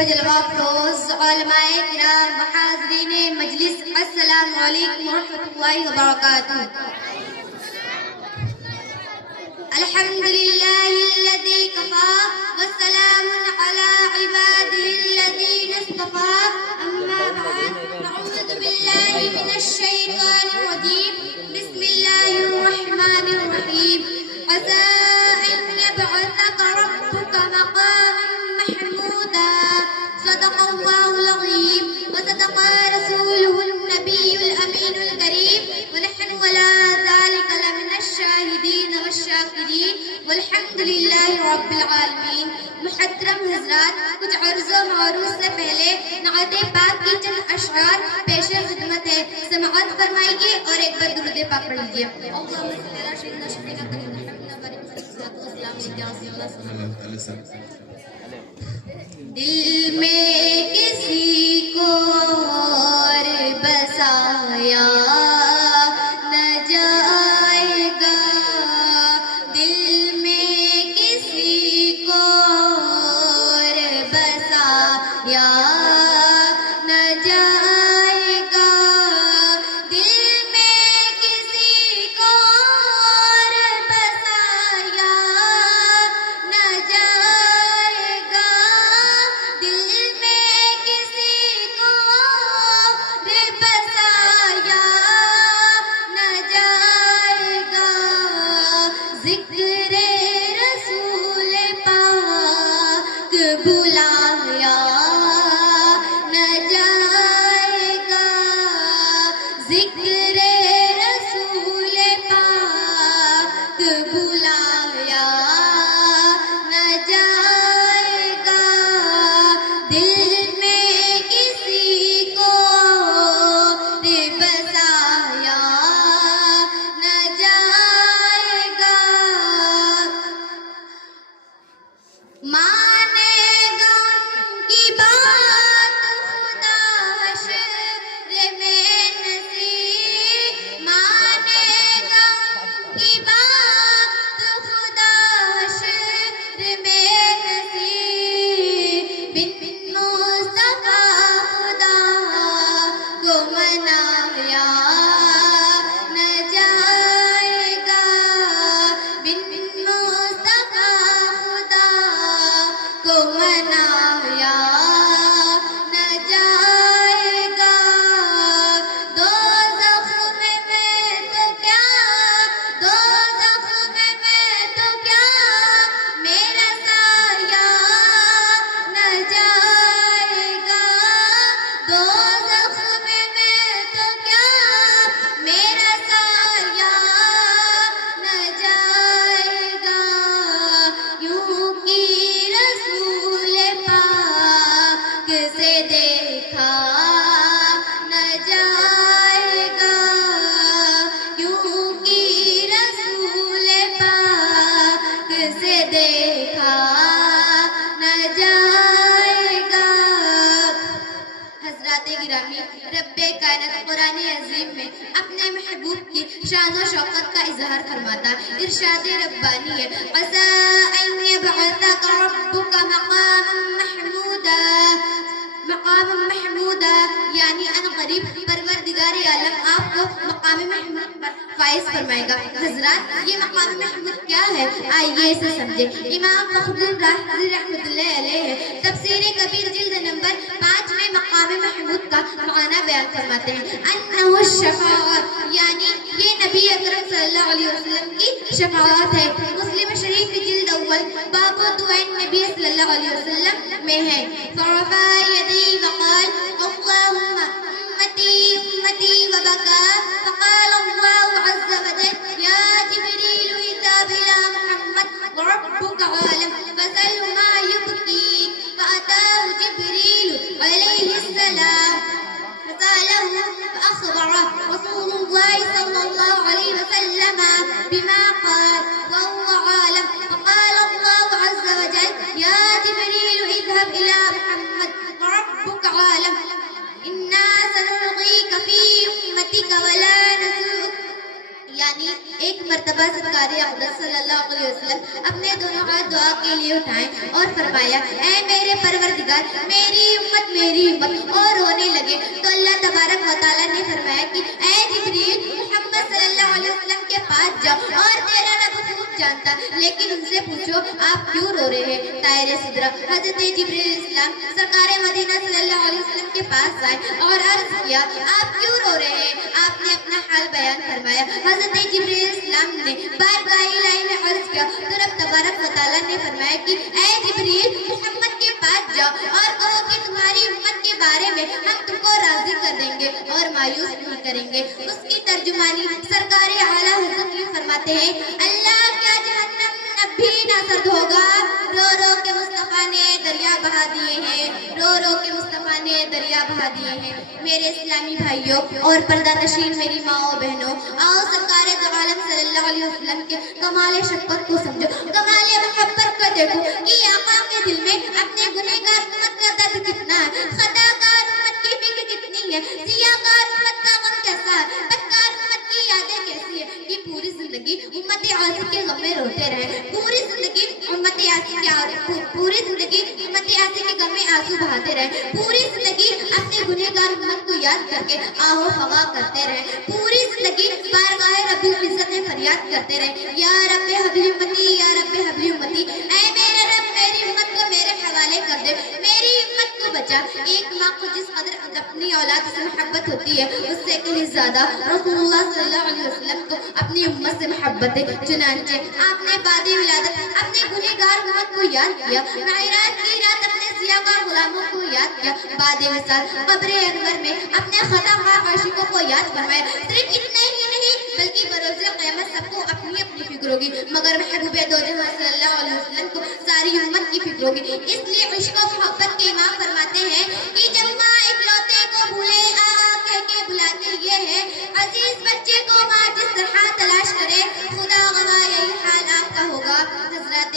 بجلوہ افروز علماء کرام وحاضرین مجلس، السلام علیکم ورحمۃ اللہ وبرکاتہ۔ الحمدللہ الذی کفا والسلام علی عباده الذین اصطفا، اما بعد اعوذ باللہ من الشیطان الرجیم، بسم اللہ الرحمن الرحیم۔ عسى أن يبعثك ربك مقاما محمودا، صدق الله العظيم وصدق رسوله النبي الأمين الكريم، ونحن على ذلك لمن الشاهدين والشاكرين، والحمد لله رب العالمین۔ محترم حضرات، کچھ عرض و معروض سے پہلے نعت پاک کی چند اشعار پیش خدمت ہے، سماعت فرمائیے اور ایک بار درود پاک پڑھ لیجیے۔ دل میں کسی کو اور بسایا نہ جائے گا، دل میں کسی کو اور بسایا نہ جائے گا، دل میں کسی کو اور بسایا نہ جائے گا، دل میں کسی کو اور بسایا نہ جائے گا، ذکر رسول پاک بلایا نہ جائے گا، ذکر رسول پاک بلایا نہ جائے گا، دل میں کسی کو بسایا نہ جائے گا، مانے گا ان کی بات خدا حشر میں نصیب، مانے گا ان کی بات خدا حشر میں نصیب، بن مصطفیٰ خدا کو منایا نہ جائے گا، بن مصطفیٰ خدا کو منایا نہ جائے گا، دوزخ میں تو کیا، دوزخ میں تو کیا میرا سایہ نہ جائے گا، دوزخ میں تو کیا میرا سایہ نہ جائے گا، یوں کی رسول پاک سے دیکھا نہ جائے گا، یوں کی رسول پاک سے دیکھا نہ جائے گا۔ حضرات گرامی، رب کائنات قرآن عظیم میں اپنے محبوب کی شان و شوقت کا اظہار فرماتا، ارشاد ربانی ہے، عسى أن يبعثك ربك مقاما محمودا، مقام محمودا یعنی ان قریب پروردگار عالم آپ کو مقام محمود پر فائز فرمائے گا۔ حضرات، یہ مقام محمود کیا ہے؟ آئیے اسے سمجھے۔ امام فخر الرازی رحمۃ اللہ علیہ تفسیر کبیر جلد نمبر 5 میں مقام محمود کا معنی بیان فرماتے ہیں، انہ الشفاعت یعنی یہ نبی اکرم صلی اللہ علیہ وسلم کی شفاعت ہے۔ مسلم شریف جلد اول باب دعائے نبی صلی اللہ علیہ وسلم میں ہے، فرفع یدی وقال اللهم امتی امتی وبكى، فقال الله عز وجل يا جبريل اذهب الى محمد وربك عالم فسأله ما يبكيك، فأتاه جبريل عليه السلام فسأله فأخبره رسول الله صلى الله عليه وسلم بما قال وهو عالم، فقال الله عز وجل يا جبريل اذهب إلى محمد وربك عالم إنا سنلقيك في أمتك ولا نسوءك، یعنی ایک مرتبہ صدقہ سرکار اقدس صلی اللہ علیہ وسلم اپنے دونوں ہاتھ دعا کے لیے اٹھائیں اور فرمایا اے میرے پروردگار میری امت اور رونے لگے تو اللہ تبارک و تعالیٰ نے فرمایا کہ اے جبریل محمد صلی اللہ علیہ وسلم کے پاس جاؤ اور تیرا رب خوب جانتا لیکن ان سے پوچھو آپ کیوں رو رہے ہیں. طائر صدرہ حضرت جبریل اسلام سرکار مدینہ صلی اللہ علیہ وسلم کے پاس آئے اور عرض کیا آپ کیوں رو رہے ہیں. آپ نے اپنا حال بیان فرمایا. حضرت جبریل اسلام نے بارگاہ الہی میں عرض کیا تو رب تبارک و تعالیٰ نے فرمایا کہ اے جبریل محمد کے پاس جاؤ اور کہو کہ تمہاری امت کے بارے میں ہم تم کو راضی کر دیں گے اور مایوس نہیں کریں گے. اس کی ترجمانی سرکار اعلیٰ حضرت یہ فرماتے ہیں اللہ کیا جہنم اب بھی نہ سرد ہوگا. رو رو کے مصطفیٰ نے دریا بہا دیے ہیں. رو رو کے مصطفیٰ نے دریا بہا دیے ہیں. میرے اسلامی بھائیوں اور پردہ نشین میری ماں بہنوں آؤ سرکار دو عالم صلی اللہ علیہ وسلم کے کمال شفقت کو سمجھو کمال محبت کو دیکھو کہ آقا کے دل میں اپنے گنہگار امت کا درد کتنا ہے. خطا کار امت کی فکر کتنی ہے. سیاہ کار امت کا غم کیسا ہے. بدکار امت کی یادیں کیسی ہے کہ پوری زندگی امت عاصی کے غم میں روتے رہے. پوری زندگی امت عاصی کے غم میں آنسو بہاتے رہے. پوری زندگی اپنے گنہگار امت کو یاد کر کے آہو ہوا کرتے رہے. پوری زندگی بارگاہ رب العزت میں فریاد کرتے رہے یا رب حبلی امتی یا رب حبلی امتی. اے میرے رب میری امت کو میرے حوالے کر دے. میری امت کو بچا. ایک ماں کو جس قدر اپنی اولاد سے محبت ہوتی ہے اس سے کہیں زیادہ رسول اللہ صلی اللہ علیہ وسلم کو اپنی امت سے محبت ہے. چنانچہ آپ نے بعد ولادت اپنے گنہگار امت کو یاد کیا. معراج کی رات اپنے سیاہکار غلاموں کو یاد کیا. بعد وصال قبر انور میں اپنے خطا خواہ عاشقوں کو یاد فرمایا. صرف اتنے ہی نہیں بلکہ بروز قیامت سب کو اپنی اپنی فکر ہوگی مگر محبوب دو جہاں صلی اللہ علیہ وسلم کو ساری امت کی فکر ہوگی. اس لیے عشق و محبت کے امام فرماتے ہیں کہ جب ماں اکلوتے کو بھولے کہہ کے بلاتے یہ ہے عزیز بچے کو ماں جس طرح تلاش کرے خدا گواہ یہی حال آپ کا ہوگا. حضرات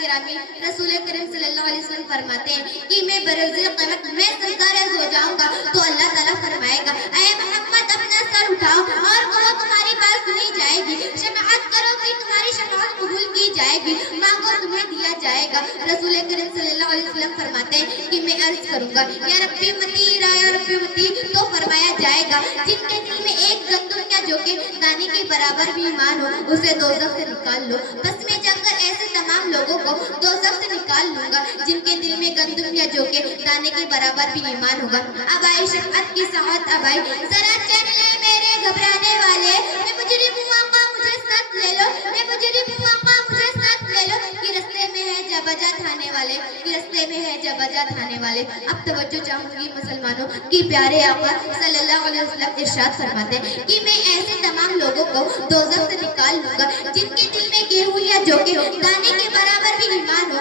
گرامی رسول کریم صلی اللہ علیہ وسلم فرماتے ہیں کہ میں بروز قیامت میں سجدہ ریز ہو جاؤں گا تو اللہ تعالیٰ فرمائے گا اے محمد اپنا سر اٹھاؤ اور کہو تمہاری بات سنی جائے گی. شفاعت کرو کہ تمہاری شفاعت قبول کی جائے گی. مانگو تمہیں دیا جائے گا. رسول کریم صلی اللہ علیہ وسلم فرماتے ہیں کہ میں عرض کروں گا یا ربی متی یا ربی متی تو فرمایا جائے گا جن کے دل میں ایک گندم یا جو کہ دانے کے برابر بھی ایمان ہو اسے دوزخ سے نکال لو. بس میں جا کر ایسے تمام لوگوں کو دوزخ سے نکال لوں گا جن کے دل میں گندم یا جو کہ دانے کے برابر بھی ایمان ہوگا. اب آئی شفاعت کی ساعت. اب آئی ذرا چین لے میرے گھبرانے والے. میں مجرم ہوں آقا مجھے ساتھ لے لو. میں مجرم ہوں آقا مجھے ساتھ لے لو. کہ رستے میں ہے جا بجا تھانے والے. کہ رستے میں ہے جا بجا تھانے والے. اب توجہ چاہوں گی مسلمانوں کی پیارے آقا صلی اللہ علیہ وسلم ارشاد فرماتے ہیں کہ میں ایسے تمام لوگوں کو دوزخ سے نکال لوں گا جن کے دل میں گیہوں یا جو کہ دانے کے برابر بھی ایمان ہو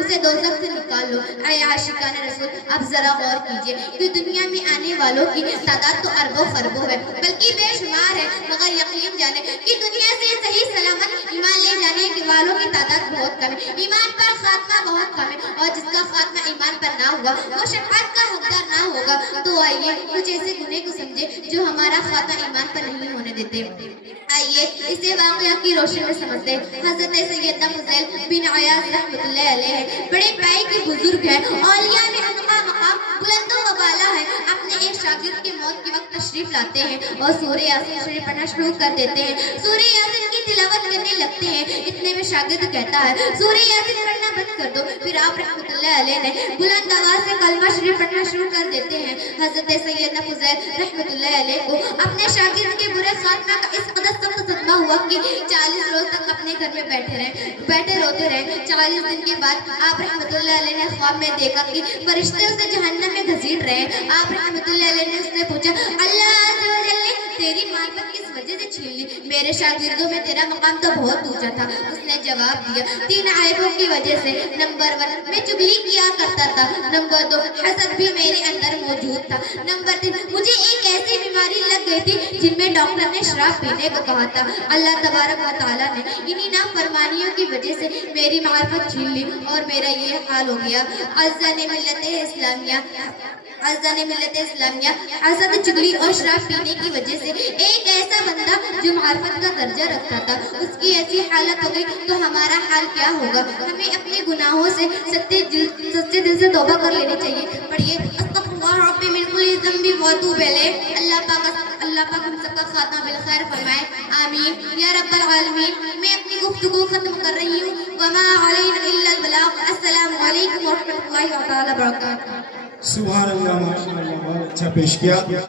اسے دوزخ سے نکال لو. اے عاشقان رسول اب ذرا غور کیجئے کہ دنیا میں آنے والوں کی تعداد تو اربوں خربوں ہے بلکہ بے شمار ہے مگر یقین جانے کہ دنیا سے صحیح سلامت ایمان لے جانے والوں کی تعداد بہت کم ہے. ایمان پر خاتمہ بہت کم ہے اور جس کا خاتمہ ایمان پر نہ ہوا وہ شفاعت کا حقدار نہ ہوگا. تو آئیے کچھ ایسے گناہ کو سمجھے جو ہمارا خاتمہ ایمان پر نہیں ہونے دیتے. آئیے اسے واقعہ کی روشنی میں سمجھتے. حضرت سیدنا فضیل بن عیاض رحمۃ اللہ علیہ بڑے پائے کے بزرگ ہیں. اولیاء میں ان کا مقام بلند و بالا ہے. اپنے ایک شاگرد کی موت کے وقت تشریف لاتے ہیں اور سورہ یاسین شریف پڑھنا شروع کر دیتے ہیں. سورہ یاسین کی تلاوت کرنے لگتے ہیں. اتنے میں شاگرد کہتا ہے سورہ یاسین پڑھنا بند کر دو. پھر آپ رحمۃ اللہ علیہ نے بلند آواز سے کلمہ شریف پڑھنا شروع کر دیتے ہیں. حضرت سیدنا فضیل رحمۃ اللہ علیہ کو اپنے شاگرد کے برے خاتمہ کا اس قدر سخت صدمہ ہوا کہ 40 روز تک اپنے گھر میں بیٹھے روتے رہے. 40 دن کے بعد آپ رحمۃ اللہ علیہ نے خواب میں دیکھا کہ فرشتے اسے جہنم میں گھسیٹ رہے ہیں. آپ رحمۃ اللہ علیہ نے اس سے پوچھا اللہ عز و جل نے تیری معرفت کس وجہ سے چھین لی؟ میرے شاگردوں میں تیرا مقام تو بہت اونچا تھا. اس نے جواب دیا 3 عیبوں کی وجہ سے. نمبر 1 میں چغلی کیا کرتا تھا. نمبر 2 حسد بھی میرے اندر موجود تھا. نمبر 3 مجھے ایک ایسی بیماری لگ گئی تھی جن میں ڈاکٹر نے شراب پینے کو کہا تھا. اللہ تبارک و تعالیٰ نے انہی نافرمانیوں کی وجہ سے میری معرفت چھین لی اور میرا یہ حال ہو گیا. عزیزان ملت اسلامیہ حسد چغلی اور شراب پینے کی وجہ سے ایک ایسا بندہ جو معرفت عبادت کا درجہ رکھتا تھا اس کی ایسی حالت ہو گئی تو ہمارا حال کیا ہوگا؟ ہمیں اپنے گناہوں سے سچے دل سے توبہ کر لینی چاہیے. پڑھیے استغفر ربی من کل ذنب واتوب الیہ. اللہ پاک ہم سب کا خاتمہ بالخیر فرمائے. آمین یا رب العالمین. میں اپنی گفتگو ختم کر رہی ہوں. وما علینا الا البلاغ. السلام علیکم ورحمۃ اللہ تعالی وبرکاتہ. سبحان اللہ، ماشاء اللہ، بہت اچھا پیش کیا.